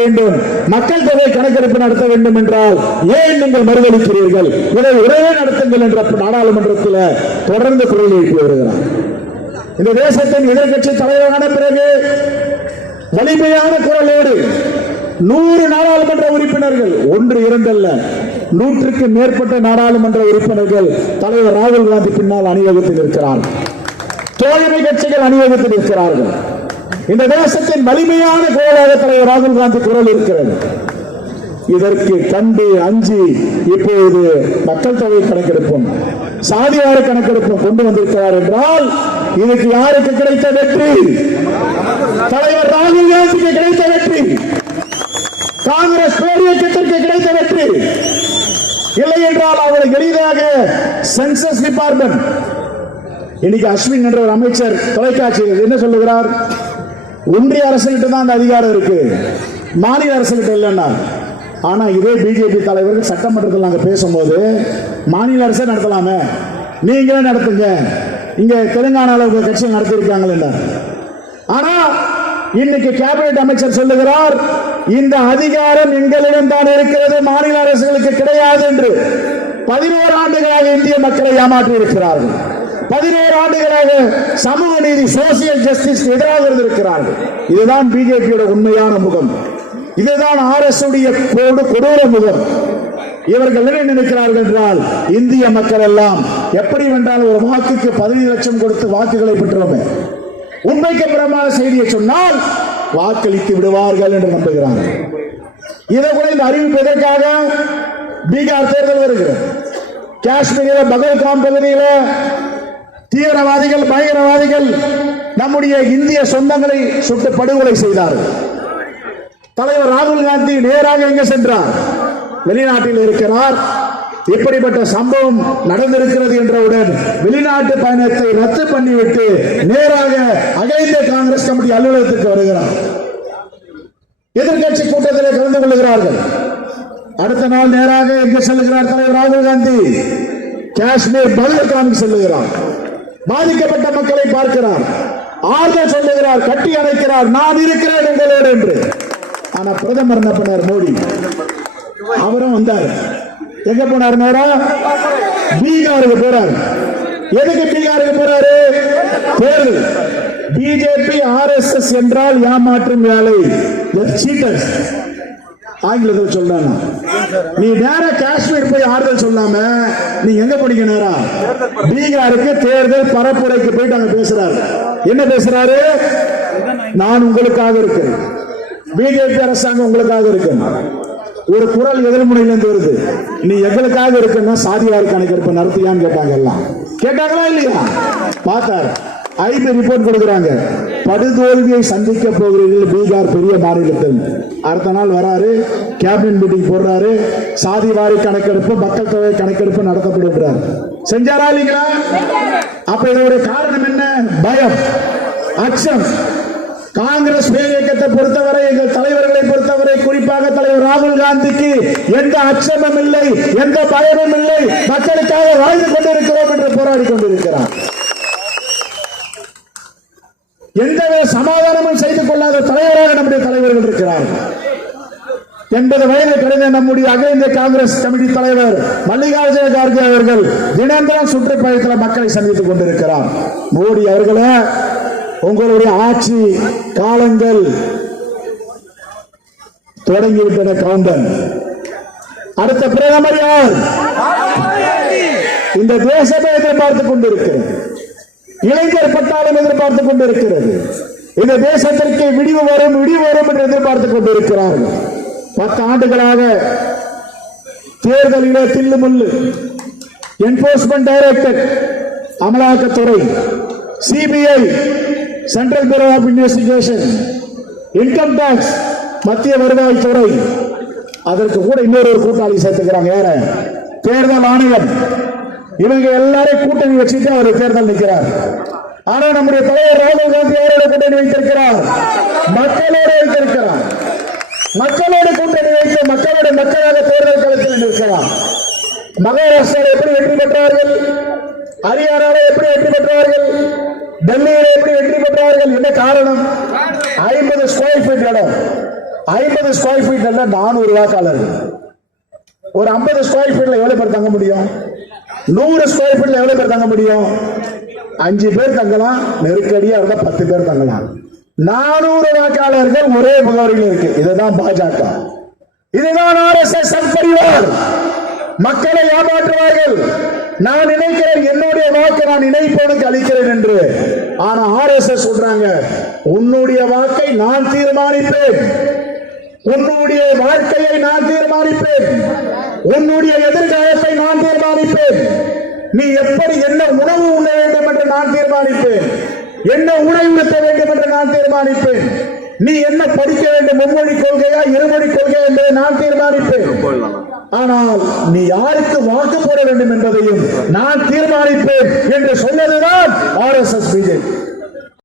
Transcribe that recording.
வேண்டும். மக்கள் தொகை கணக்கெடுப்பு நடத்த வேண்டும் என்றால் ஏன் நீங்கள் மறுதளிக்கிறீர்கள் இதை உடனே நடத்துங்கள் என்ற நாடாளுமன்றத்தில் தொடர்ந்து குரல் எழுப்பி வருகிறார். இந்த தேசத்தின் எதிர்கட்சி தலைவரான பிறகு வலிமையான குரலோடு நூறு நாடாளுமன்ற உறுப்பினர்கள் ஒன்று இரண்டல்ல நூற்றுக்கு மேற்பட்ட நாடாளுமன்ற உறுப்பினர்கள் தலைவர் ராகுல் காந்தி பின்னால் அணிவகுத்தில் இருக்கிறார்கள் தோழமை கட்சிகள் அணிவகுத்தில் இருக்கிறார்கள் இந்த தேசத்தின் வலிமையான குரலாக தலைவர் ராகுல் காந்தி குரல் இருக்கிறது. இதற்கு கண்டு அஞ்சி இப்போது மக்கள் தொகை கணக்கெடுப்பும் சாதிவார கணக்கெடுப்பும் கொண்டு வந்திருக்கிறார் என்றால் இதுக்கு யாருக்கு கிடைத்த வெற்றி? தலைவர் ராகுல் காந்திக்கு கிடைத்த வெற்றி. காங்கிரஸ் பேரியக்கத்திற்கு கிடைத்த வெற்றி. இல்லை என்றால் அவர்கள் எளிதாக சென்சஸ் டிபார்ட்மெண்ட் இன்னைக்கு அஸ்வின் என்ற ஒரு அமைச்சர் தொலைக்காட்சியில் என்ன சொல்லுகிறார்? ஒன்றிய அரசுகிட்ட தான் அந்த அதிகாரம் இருக்கு. மாநில அரசுகிட்ட இல்லைன்னா. ஆனா இதே பிஜேபி தலைவர்கள் சட்டமன்றத்தில் நாங்கள் பேசும்போது மாநில அரசே நடத்தலாமே. நீங்களே நடத்துங்க. இங்க தெலுங்கானாவில் உங்க கட்சி நடத்திருக்காங்களா ஆனா இன்னைக்கு கேபினெட் அமைச்சர் சொல்லுகிறார் இந்த அதிகாரம் எங்களிடம் தான் இருக்கிறது மாநில அரசுகளுக்கு கிடையாது என்று. பதினோரு ஆண்டுகளாக இந்திய மக்களை ஏமாற்றி இருக்கிறார்கள் பதினோரு ஆண்டுகளாக சமூக நீதி சோசியல் ஜஸ்டிஸ் எதிராக இருந்திருக்கிறார்கள். இதுதான் பிஜேபியோட உண்மையான முகம். இதுதான் ஆர் எஸ் உடைய கொடூர முகம். இவர்கள் என்ன நினைக்கிறார்கள் என்றால் இந்திய மக்கள் எல்லாம் எப்படி வென்றால் ஒரு வாக்குக்கு பதினைந்து லட்சம் கொடுத்து வாக்குகளை பெற்றோமே. உண்மைக்கு புறமான செய்தியை சொன்னால் வாக்களித்து விடுவார்கள் என்று நம்புகிறார்கள். இதை கூட இந்த அறிவிப்பு எதற்காக பீகார் தேர்தல் வருகிறது. காஷ்மீரில் பகல்காம் பகுதியில் தீவிரவாதிகள் பயங்கரவாதிகள் நம்முடைய இந்திய சொந்தங்களை சுட்டு படுகொலை செய்தார்கள் தலைவர் ராகுல் காந்தி நேராக எங்க சென்றார்? வெளிநாட்டில் இருக்கிறார். இப்படிப்பட்ட சம்பவம் நடந்திருக்கிறது என்றவுடன் வெளிநாட்டு பயணத்தை ரத்து பண்ணிவிட்டு நேராக அகில இந்திய காங்கிரஸ் கமிட்டி அலுவலகத்துக்கு வருகிறார். எதிர்க்கட்சி கூட்டத்தில் கலந்து கொள்கிறார்கள். அடுத்த நாள் நேராக எங்க செல்லுகிறார் தலைவர் ராகுல் காந்தி? காஷ்மீர் பகல்காம் செல்லுகிறார் பாதிக்கப்பட்ட மக்களை பார்க்கிறார். ஆறுதல் சொல்லுகிறார் கட்டி அணைக்கிறார். நான் இருக்கிறேன் உங்களோடு என்று. ஆனா பிரதமர் என்ன பண்ணார்? மோடி. அவரும் வந்தார். எங்க போனார் நேரா பீகாருக்கு போறாரு. எதுக்கு பீகாருக்கு போறாரு? தேர்தல். பிஜேபி ஆர்எஸ்எஸ் என்றால் ஏமாற்றும் வேலை. சீட்டர்ஸ் ஆங்கிலத்தில் சொல்றாங்க நீ நேரா காஷ்மீர் போய் ஆறுதல் சொல்லாம நீ எங்க போனீங்க நேரா? பீகாருக்கு தேர்தல் பரப்புரைக்கு போயிட்டு அங்க பேசுறாரு. என்ன பேசுறாரு? நான் உங்களுக்காக இருக்கிறேன் பிஜேபி அரசாங்கம் உங்களுக்காக இருக்கு. ஒரு குரல் எதிர்முனையிலிருந்து வருது. நீ எங்களுக்காக இருக்குன்னா சாதிவாரி கணக்கெடுப்பு நடத்தியான்னு கேட்டாங்க எல்லாம். கேட்டாங்களா இல்லையா? பார்த்தாரு. ஐபி ரிப்போர்ட் கொடுக்குறாங்க. படுதோல்வியை சந்திக்க போகிறீர்கள் பீகார் பெரிய மாநிலத்தில். அடுத்த நாள் வராரு கேபினட் மீட்டிங் போடுறாரு சாதிவாரி கணக்கெடுப்பு மக்கள் தொகை கணக்கெடுப்பு நடத்தப்படுகிறார். செஞ்சாரா இல்லைங்களா? அப்ப இதனுடைய காரணம் என்ன? பயம் அச்சம். காங்கிரஸ் பேர் இயக்கத்தை பொறுத்தவரை எங்கள் தலைவர்களை பொறுத்தவரை குறிப்பாக தலைவர் ராகுல் காந்திக்கு எந்த அச்சமும் இல்லை எந்த பயமும் இல்லை. மக்களுக்காக வாழ்ந்து கொண்டிருக்கிறோம் என்று போராடி கொண்டிருக்கிறார். எந்தவித சமாதானமும் செய்து கொள்ளாத தலைவராக நம்முடைய தலைவர்கள் இருக்கிறார்கள். எண்பது வயது கடந்த நம்முடைய அகில இந்திய காங்கிரஸ் கமிட்டி தலைவர் மல்லிகார்ஜுன கார்கே அவர்கள் தினந்தரம் சுற்றுப்பயணத்தில் மக்களை சந்தித்துக் கொண்டிருக்கிறார். மோடி அவர்களே உங்களுடைய ஆட்சி காலங்கள் தொடங்கிவிட்டன கவுண்டன். அடுத்த பிரதமர் யார்? இந்த தேசமே எதிர்பார்த்துக் கொண்டிருக்கிறேன். இளைஞர் பட்டாளம் எதிர்பார்த்துக் கொண்டிருக்கிறது. இந்த தேசத்திற்கு விடிவு வரும் விடிவு வரும் என்று எதிர்பார்த்துக் கொண்டிருக்கிறார்கள். பத்து ஆண்டுகளாக தேர்தலிலே தில்லுமுள்ளு என்போர்ஸ்மெண்ட் டைரக்டர் அமலாக்கத்துறை CBI central bureau of investigation income tax மத்திய வருவாய்த்துறை. அதற்கு கூட இன்னொரு கூட்டாளி சேர்த்துக்கிறாங்க. யார? தேர்தல் ஆணையம். இவங்க எல்லாரும் கூட்டணி வச்சுட்டு அவர் தேர்தல் நிற்கிறார். ஆனா நம்முடைய தலைவர் ராகுல் காந்தி யாரோட கூட்டணி வைத்திருக்கிறார். மக்களோடு வைத்திருக்கிறார். மக்களோடு கூட்டணி வைத்து மக்களோட மக்களாக தேர்தல் களத்தில் நிற்கிறார் மகாராஷ்டிரா எப்படி வெற்றி பெற்றார்கள்? ஹரியானாவில் எப்படி வெற்றி பெற்றார்கள்? டெல்லியில் எப்படி வெற்றி பெற்றார்கள்? என்ன காரணம்? ஐம்பது ஸ்கொயர் ஃபீட் இடம். ஐம்பது ஸ்கொயர் ஃபீட்ல நானூறு வாக்காளர்கள். ஒரு ஐம்பது ஸ்கொயர் ஃபீட்ல எவ்வளவு பேர் தங்க முடியும்? நூறு ஸ்கொயர் ஃபீட்ல எவ்வளவு பேர் தங்க முடியும்? அஞ்சு பேர் தங்கலாம் நெருக்கடியா இருந்தா பத்து பேர் தங்கலாம். நானூறு வாக்காளர்கள் ஒரே முகவரியில் இருக்கு. இதுதான் பாஜக. இதுதான் ஆர்எஸ்எஸ் பரிவார் மக்களை ஏமாற்றுவார்கள். நான் நினைக்கிறேன் என்னுடைய வாக்கு நான் நினைப்பவனுக்கு அளிக்கிறேன் என்று. ஆனா ஆர்எஸ்எஸ் சொல்றாங்க உன்னுடைய வாக்கை நான் தீர்மானிப்பேன். உன்னுடைய வாழ்க்கையை நான் தீர்மானிப்பேன். உன்னுடைய எதிர்காலத்தை நான் தீர்மானிப்பேன். நீ எப்படி என்ன உணவு உண்ண வேண்டும் என்று நான் தீர்மானிப்பேன். என்ன உணவு உடுத்த வேண்டும் என்று நான் தீர்மானிப்பேன். நீ என்ன படிக்க வேண்டும் மும்மொழி கொள்கையா இருமொழி கொள்கையா என்பதை நான் தீர்மானிப்பேன். ஆனால் நீ யாருக்கு வாக்கு போட வேண்டும் என்பதையும் நான் தீர்மானிப்பேன் என்று சொன்னதுதான் ஆர் எஸ் எஸ் பிஜேபி